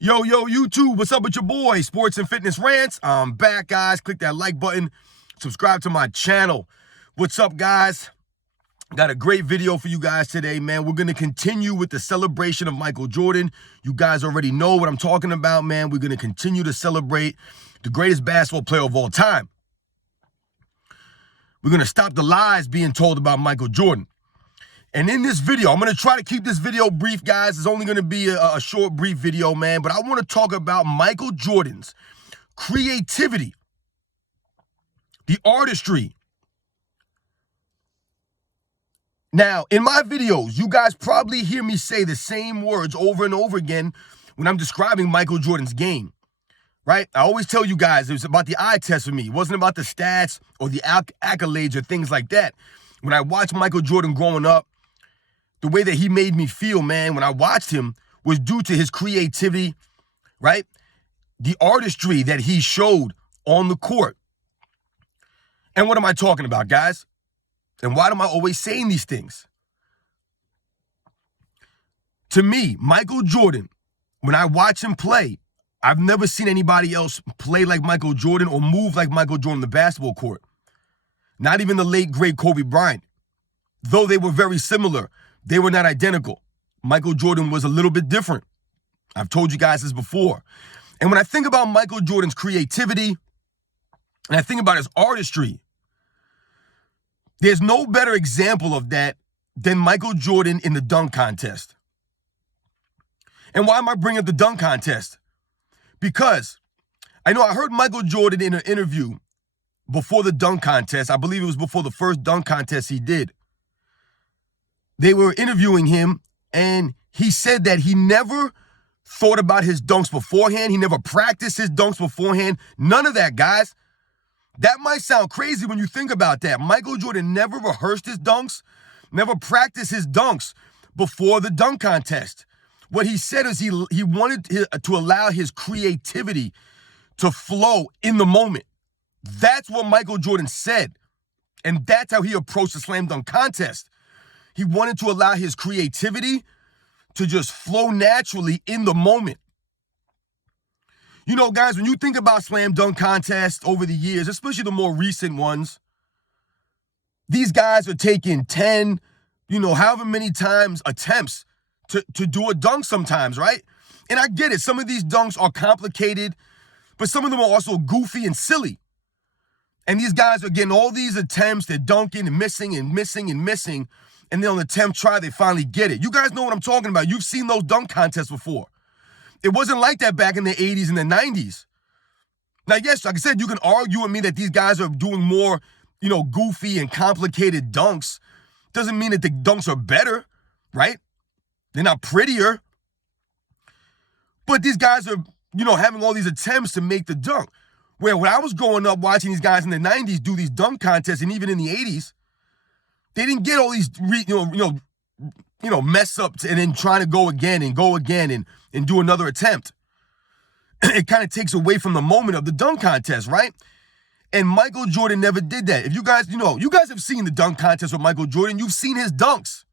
Yo, YouTube, what's up with your boy? Sports and Fitness Rants. I'm back, guys. Click that like button. Subscribe to my channel. What's up, guys? Got a great video for you guys today, man. We're going to continue with the celebration of Michael Jordan. You guys already know what I'm talking about, man. We're going to continue to celebrate the greatest basketball player of all time. We're going to stop the lies being told about Michael Jordan. And in this video, I'm going to try to keep this video brief, guys. It's only going to be a short, brief video, man. But I want to talk about Michael Jordan's creativity, the artistry. Now, in my videos, you guys probably hear me say the same words over and over again when I'm describing Michael Jordan's game, right? I always tell you guys it was about the eye test for me. It wasn't about the stats or the accolades or things like that. When I watched Michael Jordan growing up, the way that he made me feel, man, when I watched him was due to his creativity, right? The artistry that he showed on the court. And what am I talking about, guys? And why am I always saying these things? To me, Michael Jordan, when I watch him play, I've never seen anybody else play like Michael Jordan or move like Michael Jordan on the basketball court. Not even the late, great Kobe Bryant. Though they were very similar, they were not identical. Michael Jordan was a little bit different. I've told you guys this before. And when I think about Michael Jordan's creativity, and I think about his artistry, there's no better example of that than Michael Jordan in the dunk contest. And why am I bringing up the dunk contest? Because I heard Michael Jordan in an interview before the dunk contest. I believe it was before the first dunk contest he did. They were interviewing him, and he said that he never thought about his dunks beforehand. He never practiced his dunks beforehand. None of that, guys. That might sound crazy when you think about that. Michael Jordan never rehearsed his dunks, never practiced his dunks before the dunk contest. What he said is he wanted to allow his creativity to flow in the moment. That's what Michael Jordan said, and that's how he approached the slam dunk contest. He wanted to allow his creativity to just flow naturally in the moment. You know, guys, when you think about slam dunk contests over the years, especially the more recent ones, these guys are taking 10, however many times attempts to do a dunk sometimes, right? And I get it. Some of these dunks are complicated, but some of them are also goofy and silly. And these guys are getting all these attempts, they're dunking and missing and missing and missing. And then on the 10th try, they finally get it. You guys know what I'm talking about. You've seen those dunk contests before. It wasn't like that back in the 80s and the 90s. Now, yes, like I said, you can argue with me that these guys are doing more, goofy and complicated dunks. Doesn't mean that the dunks are better, right? They're not prettier. But these guys are, having all these attempts to make the dunk. Where when I was growing up watching these guys in the 90s do these dunk contests, and even in the 80s, they didn't get all these, mess ups and then trying to go again and do another attempt. It kind of takes away from the moment of the dunk contest, right? And Michael Jordan never did that. If you guys, you guys have seen the dunk contest with Michael Jordan. You've seen his dunks.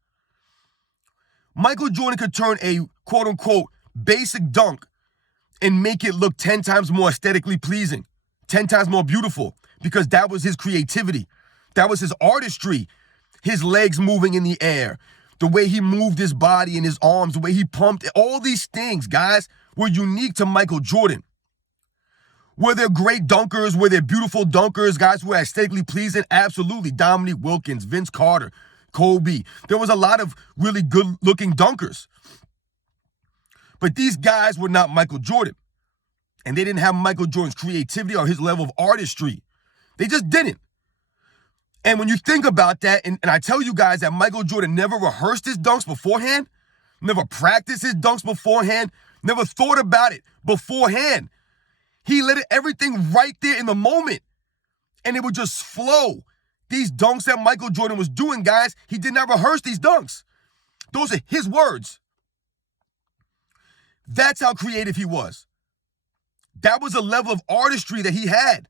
Michael Jordan could turn a quote unquote basic dunk and make it look 10 times more aesthetically pleasing, 10 times more beautiful, because that was his creativity. That was his artistry. His legs moving in the air, the way he moved his body and his arms, the way he pumped, all these things, guys, were unique to Michael Jordan. Were there great dunkers? Were there beautiful dunkers, guys who were aesthetically pleasing? Absolutely. Dominique Wilkins, Vince Carter, Kobe. There was a lot of really good-looking dunkers. But these guys were not Michael Jordan. And they didn't have Michael Jordan's creativity or his level of artistry. They just didn't. And when you think about that, and I tell you guys that Michael Jordan never rehearsed his dunks beforehand, never practiced his dunks beforehand, never thought about it beforehand. He let everything right there in the moment, and it would just flow. These dunks that Michael Jordan was doing, guys, he did not rehearse these dunks. Those are his words. That's how creative he was. That was a level of artistry that he had.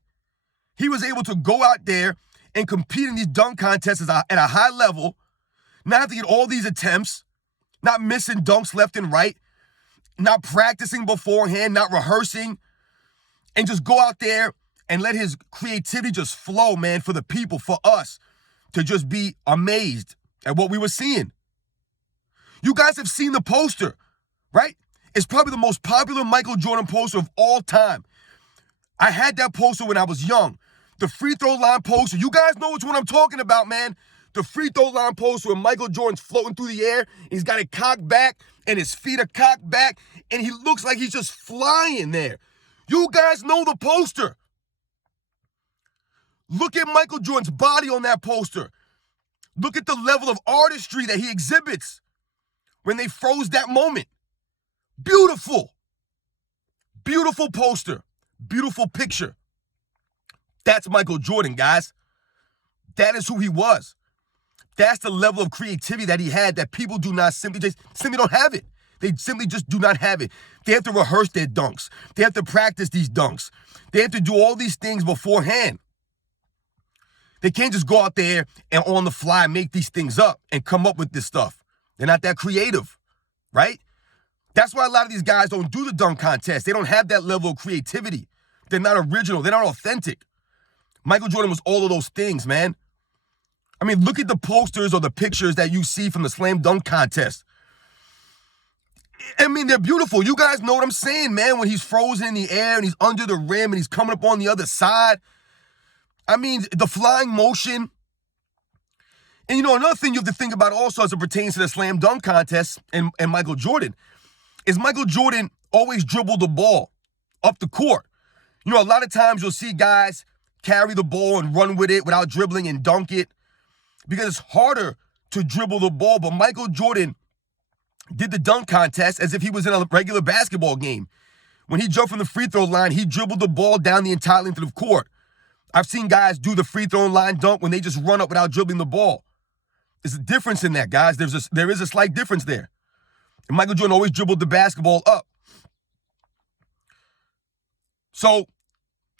He was able to go out there and compete in these dunk contests at a high level, not have to get all these attempts, not missing dunks left and right, not practicing beforehand, not rehearsing, and just go out there and let his creativity just flow, man, for the people, for us, to just be amazed at what we were seeing. You guys have seen the poster, right? It's probably the most popular Michael Jordan poster of all time. I had that poster when I was young. The free throw line poster. You guys know which one I'm talking about, man. The free throw line poster where Michael Jordan's floating through the air. He's got it cocked back and his feet are cocked back and he looks like he's just flying there. You guys know the poster. Look at Michael Jordan's body on that poster. Look at the level of artistry that he exhibits when they froze that moment. Beautiful. Beautiful poster. Beautiful picture. That's Michael Jordan, guys. That is who he was. That's the level of creativity that he had that people do not simply don't have it. They simply just do not have it. They have to rehearse their dunks. They have to practice these dunks. They have to do all these things beforehand. They can't just go out there and on the fly make these things up and come up with this stuff. They're not that creative, right? That's why a lot of these guys don't do the dunk contest. They don't have that level of creativity. They're not original. They're not authentic. Michael Jordan was all of those things, man. I mean, look at the posters or the pictures that you see from the slam dunk contest. I mean, they're beautiful. You guys know what I'm saying, man, when he's frozen in the air and he's under the rim and he's coming up on the other side. I mean, the flying motion. And, you know, another thing you have to think about also as it pertains to the slam dunk contest and Michael Jordan is Michael Jordan always dribbled the ball up the court. You know, a lot of times you'll see guys carry the ball and run with it without dribbling and dunk it because it's harder to dribble the ball. But Michael Jordan did the dunk contest as if he was in a regular basketball game. When he jumped from the free throw line, he dribbled the ball down the entire length of the court. I've seen guys do the free throw line dunk when they just run up without dribbling the ball. There's a difference in that, guys. There is a slight difference there. And Michael Jordan always dribbled the basketball up. So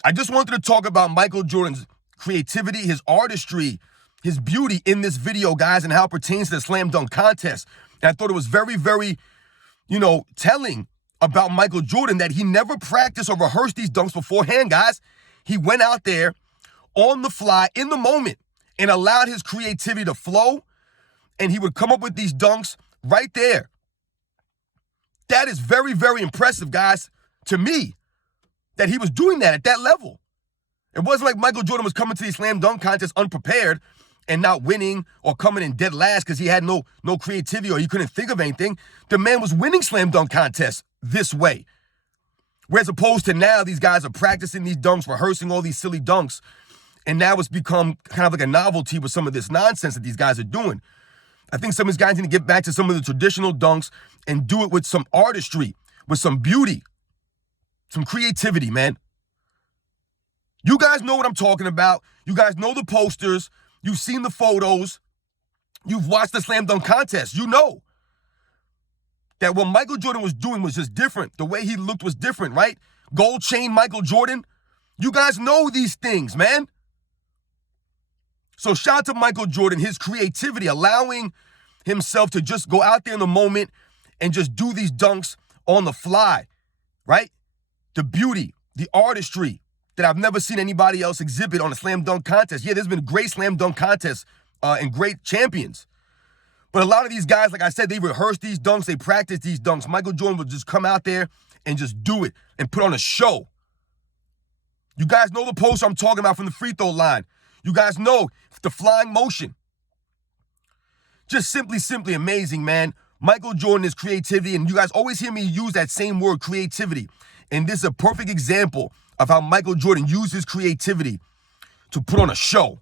I just wanted to talk about Michael Jordan's creativity, his artistry, his beauty in this video, guys, and how it pertains to the slam dunk contest. And I thought it was very, very, telling about Michael Jordan that he never practiced or rehearsed these dunks beforehand, guys. He went out there on the fly in the moment and allowed his creativity to flow, and he would come up with these dunks right there. That is very, very impressive, guys, to me, that he was doing that at that level. It wasn't like Michael Jordan was coming to the slam dunk contest unprepared and not winning or coming in dead last because he had no creativity or he couldn't think of anything. The man was winning slam dunk contests this way. Whereas opposed to now, these guys are practicing these dunks, rehearsing all these silly dunks, and now it's become kind of like a novelty with some of this nonsense that these guys are doing. I think some of these guys need to get back to some of the traditional dunks and do it with some artistry, with some beauty, some creativity, man. You guys know what I'm talking about. You guys know the posters. You've seen the photos. You've watched the slam dunk contest. You know that what Michael Jordan was doing was just different. The way he looked was different, right? Gold chain Michael Jordan. You guys know these things, man. So shout out to Michael Jordan, his creativity, allowing himself to just go out there in the moment and just do these dunks on the fly, right? The beauty, the artistry that I've never seen anybody else exhibit on a slam dunk contest. Yeah, there's been great slam dunk contests and great champions. But a lot of these guys, like I said, they rehearse these dunks, they practice these dunks. Michael Jordan would just come out there and just do it and put on a show. You guys know the poster I'm talking about from the free throw line. You guys know the flying motion. Just simply amazing, man. Michael Jordan, his creativity, and you guys always hear me use that same word, creativity. And this is a perfect example of how Michael Jordan used his creativity to put on a show.